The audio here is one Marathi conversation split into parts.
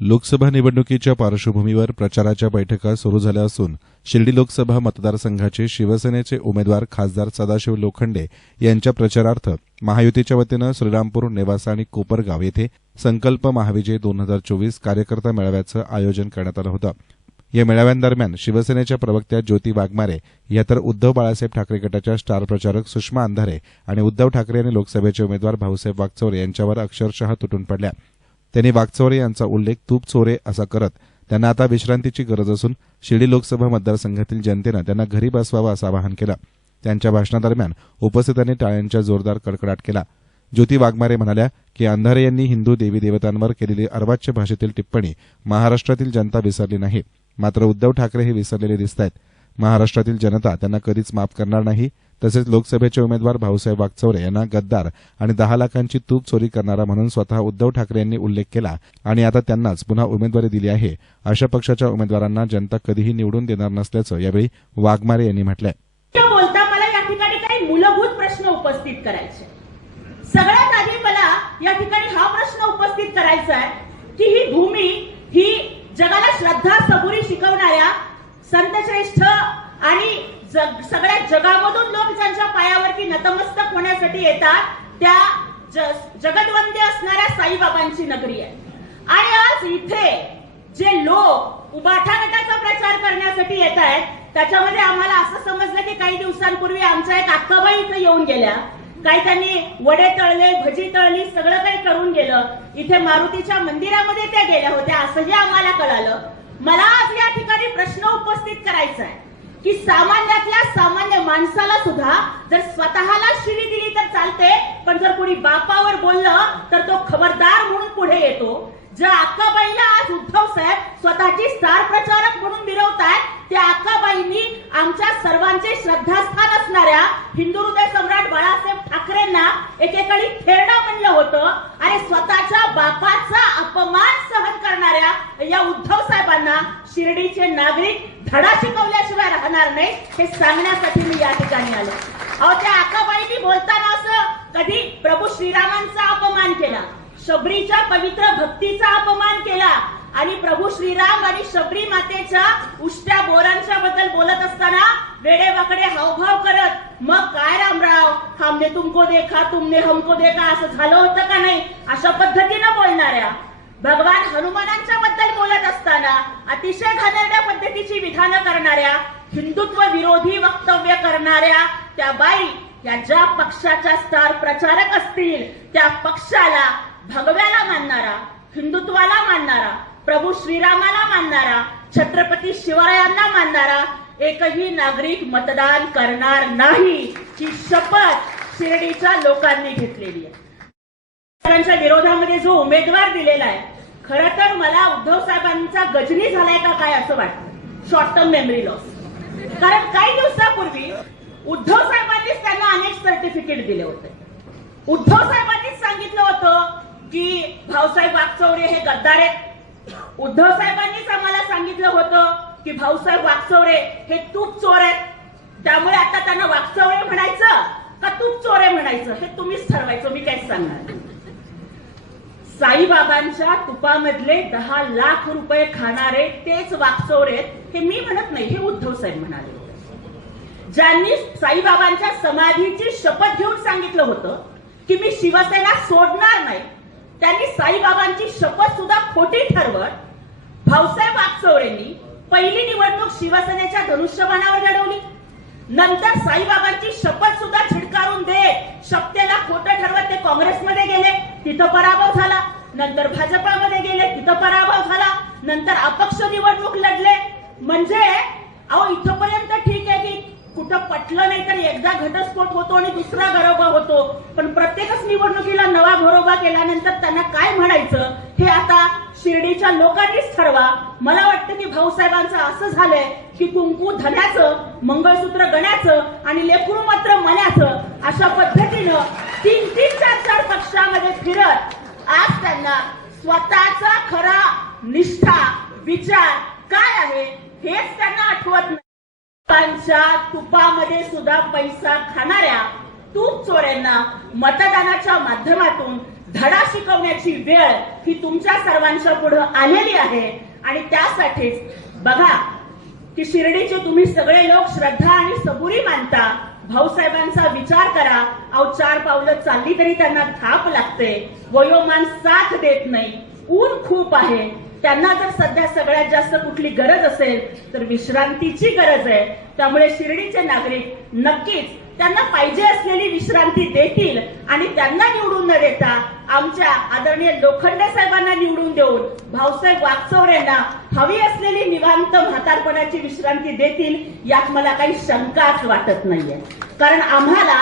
लोकसभा निवडणुकीच्या पार्श्वभूमीवर प्रचाराच्या बैठका सुरू झाल्या असून शिर्डी लोकसभा मतदारसंघाचे शिवसेनेचे उमेदवार खासदार सदाशिव लोखंडे यांच्या प्रचारार्थ महायुतीच्या वतीनं श्रीरामपूर नेवासा आणि कोपरगाव येथे संकल्प महाविजय दोन हजार चोवीस कार्यकर्ता मेळाव्याचं आयोजन करण्यात आलं होतं. या मेळाव्यांदरम्यान शिवसेनेच्या प्रवक्त्या ज्योती वाघमारे या तर उद्धव बाळासाहेब ठाकरे गटाच्या स्टार प्रचारक सुषमा अंधारे आणि उद्धव ठाकरे आणि लोकसभेचे उमेदवार भाऊसाहेब वागचौरे यांच्यावर अक्षरशः तुटून पडल्या. त्यांनी वाघचोरे यांचा उल्लेख तूप चोरे असा करत त्यांना आता विश्रांतीची गरज असून शिर्डी लोकसभा मतदारसंघातील जनतेनं त्यांना घरी बसवावं असं आवाहन केलं. त्यांच्या भाषणादरम्यान उपस्थितांनी टाळ्यांचा जोरदार कडकडाट केला. ज्योती वाघमारे म्हणाल्या की अंधारे यांनी हिंदू देवी देवतांवर केलेली अर्वाच्य भाषेतील टिप्पणी महाराष्ट्रातील जनता विसरली नाही. मात्र उद्धव ठाकरे हे विसरलेले दिसत आहेत महाराष्ट्रातील जनता त्यांना कधीच माफ करणार नाही. तसेच लोकसभेचे उमेदवार भाऊसाहेब वागचौरे यांना गद्दार आणि दहा लाखांची तूप चोरी करणारा म्हणून स्वतः उद्धव ठाकरे यांनी उल्लेख केला आणि आता त्यांनाच पुन्हा उमेदवारी दिली आहे. अशा पक्षाच्या उमेदवारांना जनता कधीही निवडून देणार नसल्याचं यावेळी वाघमारे यांनी म्हटलंय. बोलता मला या ठिकाणी काही मूलभूत प्रश्न उपस्थित करायचे. सगळ्यात आधी मला या ठिकाणी हा प्रश्न उपस्थित करायचा आहे की ही भूमी ही जगाला श्रद्धा सबुरी शिकवणाऱ्या संतश्रेष्ठ जग सगळ्या जगामधून लोक ज्यांच्या पायावरती नतमस्तक होण्यासाठी येतात त्या ज- असणाऱ्या साईबाबांची नगरी आहे. आणि आज इथे जे लोक उबाठा गटाचा प्रचार करण्यासाठी येत आहेत त्याच्यामध्ये आम्हाला असं समजलं की काही दिवसांपूर्वी आमच्या एक अक्काबाई इथे येऊन गेल्या. काही त्यांनी वडे तळले भजी तळली सगळं काही करून गेलं. इथे मारुतीच्या मंदिरामध्ये त्या गेल्या होत्या असंही आम्हाला कळालं. मला आज या ठिकाणी प्रश्न उपस्थित करायचा आहे. की सामान्यातल्या सामान्य माणसाला सुद्धा जर स्वतःला शिवी दिली तर चालते पण जर कोणी बापावर बोललं तर तो खबरदार म्हणून पुढे येतो. ज्या अक्काबाईला आज उद्धव साहेब स्वतःची स्टार प्रचारक म्हणून मिरवतायत त्या अक्काबाईंनी आमच्या सर्वांचे श्रद्धास्थान असणाऱ्या हिंदू हृदय सम्राट बाळासाहेब ठाकरेंना एकेकाळी थेरडं म्हणलं होतं आणि स्वतःच्या बापाचा अपमान सहन करणाऱ्या या उद्धव साहेबांना शिर्डीचे नागरिक धडा शिकवल्याशिवाय राहणार नाही हे सांगण्यासाठी मी या ठिकाणी आलो. अहो त्या आकाबाईंनी बोलताना असं कधी प्रभू श्रीरामांचा अपमान केला शबरीच्या पवित्र भक्तीचा अपमान केला आणि प्रभू श्रीराम आणि शबरी मातेच्या उष्ट्या बोरांच्या बद्दल बोलत असताना वेडे वाकडे हावभाव करत मग काय रामराव हमने तुमको देखा तुमने हमको देखा असं झालं होतं का नाही? अशा पद्धतीनं बोलणाऱ्या. भगवान हनुमानांच्या बद्दल बोलत असताना अतिशय घाणेरड्या पद्धतीची विधानं करणाऱ्या हिंदुत्व विरोधी वक्तव्य करणाऱ्या त्या बाई या ज्या पक्षाच्या स्टार प्रचारक असतील त्या पक्षाला भगव्याला मानणारा हिंदुत्वाला मानणारा प्रभू श्रीरामाला मानणारा छत्रपती शिवरायांना मानणारा एकही नागरिक मतदान करणार नाही ही शपथ शिर्डीच्या लोकांनी घेतलेली आहे. विरोधामध्ये जो उमेदवार दिलेला आहे खरं तर मला उद्धव साहेबांचा गजनी झालाय का काय असं वाटतं? शॉर्ट टर्म मेमरी लॉस कारण काही दिवसापूर्वी उद्धव साहेबांनीच त्यांना अनेक सर्टिफिकेट दिले होते. उद्धव साहेबांनीच सांगितलं होतं की भाऊसाहेब वागचौरे हे गद्दार आहेत. उद्धव साहेबांनीच आम्हाला सांगितलं होतं की भाऊसाहेब वागचौरे हे तूप चोर आहेत. त्यामुळे आता त्यांना वागचौरे म्हणायचं का तूप चोरे म्हणायचं हे तुम्हीच ठरवायचं. मी काहीच सांगणार नाही. साईबाबांच्या तुपामधले दहा लाख रुपये खाणारे तेच वाकचोरे हे मी म्हणत नाही हे उद्धव साहेब म्हणाले. ज्यांनी साईबाबांच्या समाधीची शपथ घेऊन सांगितलं होतं की मी शिवसेना सोडणार नाही त्यांनी साईबाबांची शपथ सुद्धा खोटी ठरवत भाऊसाहेब वागचौरेंनी पहिली निवडणूक शिवसेनेच्या धनुष्यबाणावर लढवली. नंतर साईबाबांची शपथ सुद्धा झिडकारून दे. सत्तेला खोटं ठरवत ते काँग्रेसमध्ये गेले. तिथं पराभव झाला. नंतर भाजपामध्ये गेले. तिथं पराभव झाला. नंतर अपक्ष निवडणूक लढले. म्हणजे अहो इथपर्यंत ठीक आहे की कुठं पटलं नाही तर एकदा घटस्फोट होतो आणि दुसरा घरोबा होतो. पण प्रत्येकच निवडणुकीला नवा घरोबा केल्यानंतर त्यांना काय म्हणायचं हे आता शिर्डीच्या लोकांनीच ठरवा. मला वाटतं की भाऊसाहेबांचं असं झालंय. की कुंकू धन्याचं मंगळसूत्र गण्याचं आणि लेकरू मात्र मण्याचं अशा पद्धतीनं तीन तीन चार चार पक्षामध्ये फिरत आज त्यांना स्वतःचा खरा निष्ठा विचार काय आहे हेच त्यांना आठवत नाही. लोकांच्या तुपामध्ये सुद्धा पैसा खाणाऱ्या तूप चोऱ्यांना मतदानाच्या माध्यमातून धडा शिकवण्याची वेळ ही तुमच्या सर्वांच्या पुढे आलेली आहे. आणि त्यासाठीच बघा की शिर्डीचे तुम्ही सगळे लोक श्रद्धा आणि सबुरी मानता. भाऊसाहेबांचा विचार करा. अव चार पावलं चालली तरी त्यांना थाप लागते. वयोमान साथ देत नाही. ऊन खूप आहे. त्यांना जर सध्या सगळ्यात जास्त कुठली गरज असेल तर विश्रांतीची गरज आहे. त्यामुळे शिर्डीचे नागरिक नक्कीच त्यांना पाहिजे असलेली विश्रांती देतील आणि त्यांना निवडून न देता आमच्या आदरणीय लोखंडे साहेबांना निवडून देऊन भाऊसाहेब वागचौरेंना हवी असलेली निवांत म्हातारपणाची विश्रांती देतील यात मला काही शंकाच वाटत नाहीये. कारण आम्हाला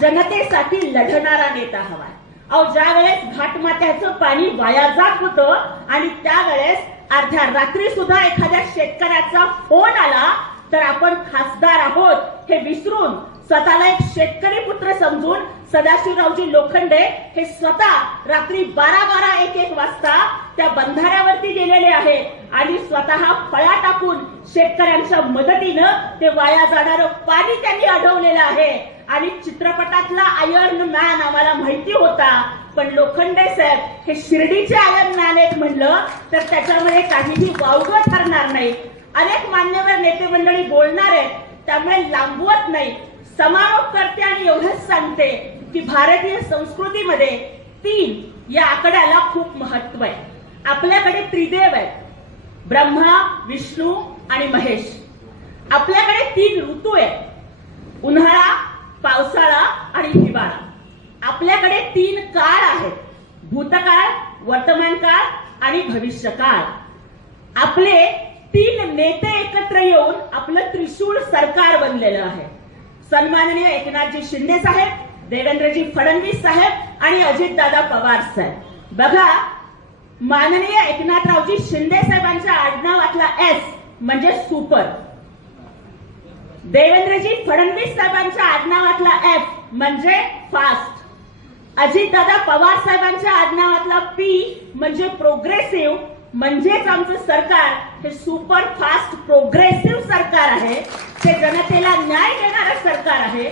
जनतेसाठी लढणारा नेता हवाय. अहो ज्या वेळेस घाटमात्याचं पाणी वाया जात होतं आणि त्यावेळेस अर्ध्या रात्री सुद्धा एखाद्या शेतकऱ्याचा फोन आला तर आपण खासदार आहोत हे विसरून स्वतःला एक शेतकरी पुत्र समजून सदाशिवरावजी लोखंडे हे स्वतः रात्री बारा बारा एक एक वाजता त्या बंधाऱ्यावरती गेलेले आहे. आणि स्वतः फळा टाकून शेतकऱ्यांच्या मदतीनं ते वाया जाणारं पाणी त्यांनी अडवलेलं आहे. आणि चित्रपटातला आयर्न मॅन आम्हाला माहिती होता. पण लोखंडे साहेब हे शिर्डीचे आयर्न मॅन आहेत म्हणलं तर त्याच्यामध्ये काहीही वावगं ठरणार नाही. अनेक मान्यवर नेते मंडळी बोलणार आहेत त्यामुळे लांबवत नाही. समारोप करते आणि एवढंच सांगते की भारतीय संस्कृतीमध्ये तीन या आकड्याला खूप महत्त्व आहे. आपल्याकडे त्रिदेव आहेत. ब्रह्मा विष्णू आणि महेश. आपल्याकडे तीन ऋतू आहेत. उन्हाळा पावसाळा आणि हिवाळा. आपल्याकडे तीन काळ आहेत. भूतकाळ वर्तमान काळ आणि भविष्यकाळ. आपले तीन नेते एकत्र येऊन आपलं त्रिशूळ सरकार बनलेलं आहे. सन्माननीय एकनाथजी शिंदे साहेब देवेंद्रजी फडणवीस साहेब आणि अजितदादा पवार साहेब. बघा माननीय एकनाथरावजी शिंदे साहेबांच्या आडनावातला एस म्हणजे सुपर देवेंद्रजी फडणवीस साहेबांच्या आडनावातला एफ म्हणजे फास्ट अजितदादा पवार साहेबांच्या आडनावातला पी म्हणजे प्रोग्रेसिव्ह म्हणजेच आमचं सरकार हे सुपर फास्ट प्रोग्रेसिव्ह सरकार आहे. ते जनतेला न्याय देणारं सरकार आहे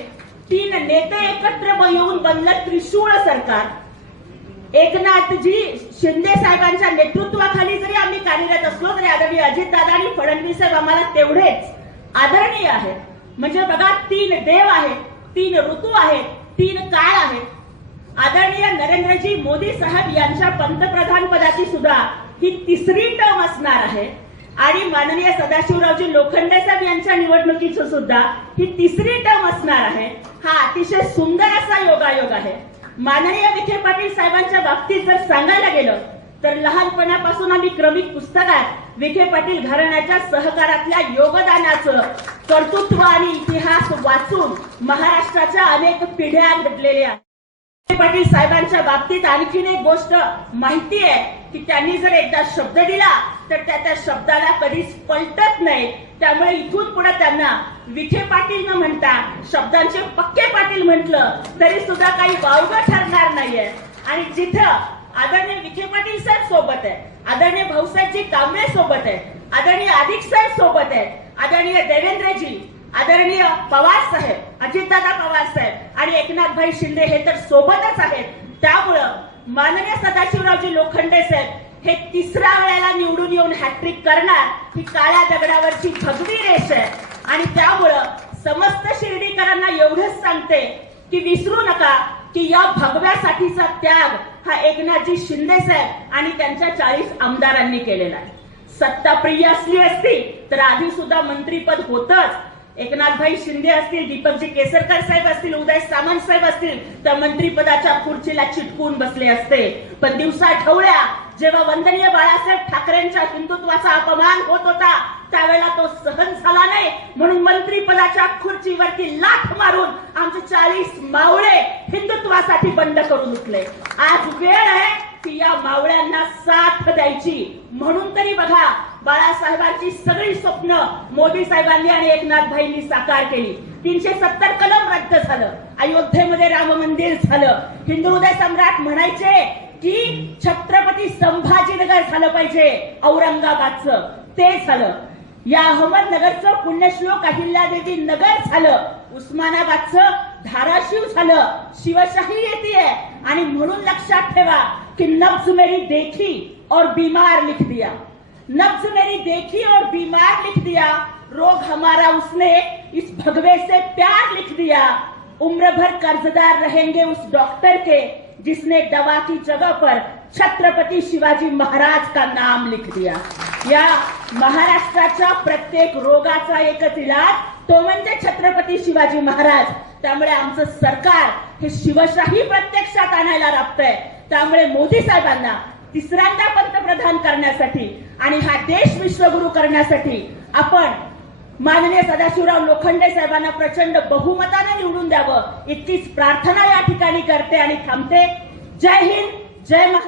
तीन नेते एकत्र येऊन बनलं त्रिशूळ सरकार. एकनाथजी शिंदे साहेबांच्या नेतृत्वाखाली जरी आम्ही कार्यरत असलो तरी आदरणीय अजितदादा आणि फडणवीस साहेब आम्हाला तेवढेच आदरणीय आहेत. म्हणजे बघा तीन देव आहेत तीन ऋतू आहेत तीन काळ आहेत. आदरणीय नरेंद्रजी मोदी साहेब यांच्या पंतप्रधान पदाची सुद्धा ही तिसरी टर्म असणार आहे. आणि माननीय सदाशिवरावजी लोखंडे साहेब यांच्या निवडणुकीची सुद्धा ही तिसरी टर्म असणार आहे. हा अतिशय सुंदर असा योगायोग आहे. माननीय विखे पाटील साहेबांच्या बाबतीत जर सांगायला गेलं तर लहानपणापासून आम्ही क्रमिक पुस्तकात विखे पाटील घराण्याच्या सहकारातल्या योगदानाचं कर्तृत्व आणि इतिहास वाचून महाराष्ट्राच्या अनेक पिढ्या घडलेल्या आहेत. विखे पाटील साहेबांच्या बाबतीत आणखीन एक गोष्ट माहिती आहे की त्यांनी जर एकदा शब्द दिला तर त्या त्या शब्दाला कधीच पलटत नाही. त्यामुळे इथून पुढे त्यांना विखे पाटील न म्हणता शब्दांचे पक्के पाटील म्हटलं तरी सुद्धा काही वावगं ठरणार नाहीये. आणि जिथं आदरणीय विखे पाटील सर सोबत आहे आदरणीय भाऊसाहेबजी कांबळे सोबत आहे आदरणीय अधिक सर सोबत आहे आदरणीय देवेंद्रजी आदरणीय पवार साहेब अजितदादा पवार साहेब आणि एकनाथभाई शिंदे हे तर सोबतच आहेत. त्यामुळं माननीय सदाशिवरावजी लोखंडे साहेब हे तिसऱ्या वेळेला निवडून येऊन हॅट्रिक करणार ही काळ्या दगडावरची भगवी रेष आहे. आणि त्यामुळं समस्त शिर्डीकरांना एवढंच सांगते की विसरू नका की या भगव्यासाठीचा त्याग हा एकनाथजी शिंदे साहेब आणि त्यांच्या चाळीस आमदारांनी केलेला आहे. सत्ता प्रिय असली असती तर आधी सुद्धा मंत्रीपद होतच. एकनाथभाई शिंदे असतील दीपकजी केसरकर साहेब असतील उदय सामंत साहेब असतील तर मंत्रीपदाच्या खुर्चीला चिटकून बसले असते. पण दिवसा ठवळ्या जेव्हा वंदनीय बाळासाहेब ठाकरेंच्या हिंदुत्वाचा अपमान होत होता त्यावेळेला तो सहन झाला नाही. म्हणून मंत्रीपदाच्या खुर्चीवरती लाथ मारून आमचे चाळीस मावळे हिंदुत्वासाठी बंड करून उठले. आज वेळ आहे की या मावळ्यांना साथ द्यायची. म्हणून तरी बघा बाळासाहेबांची सगळी स्वप्न मोदी साहेबांनी आणि एकनाथभाईंनी साकार केली. तीनशे सत्तर कलम रद्द झालं. अयोध्येमध्ये राम मंदिर झालं. हिंदू हृदय सम्राट म्हणायचे की छत्र छत्रपती संभाजीनगर झालं पाहिजे औरंगाबादचं. ते झालं. या अहमदनगरचं पुण्यश्लोक अहिल्यादेवी नगर झालं. उस्मानाबादचं धाराशिव झालं. शिवशाही येते आणि म्हणून लक्षात ठेवा की नब्ज मेरी देखी और बीमार लिख दिया. नब्ज मेरी देखी और बीमार लिख दिया. रोग हमारा उसने इस भगवे से प्यार लिख दिया. उम्र भर कर्जदार रहेंगे उस डॉक्टर के जिसने दवा की जगह पर छत्रपति शिवाजी महाराज का नाम लिख दिया. या महाराष्ट्राच्या प्रत्येक रोगाचा एकच इलाज तो म्हणजे छत्रपती शिवाजी महाराज. त्यामुळे आमचं सरकार हे शिवशाही प्रत्यक्षात आणायला राबतंय. त्यामुळे मोदी साहेबांना तिसऱ्यांदा पंतप्रधान करण्यासाठी आणि हा देश विश्वगुरु करण्यासाठी आपण माननीय सदाशिवराव लोखंडे साहेबांना प्रचंड बहुमताने निवडून द्यावं. इतकीच प्रार्थना या ठिकाणी करते आणि थांबते. जय हिंद जय महा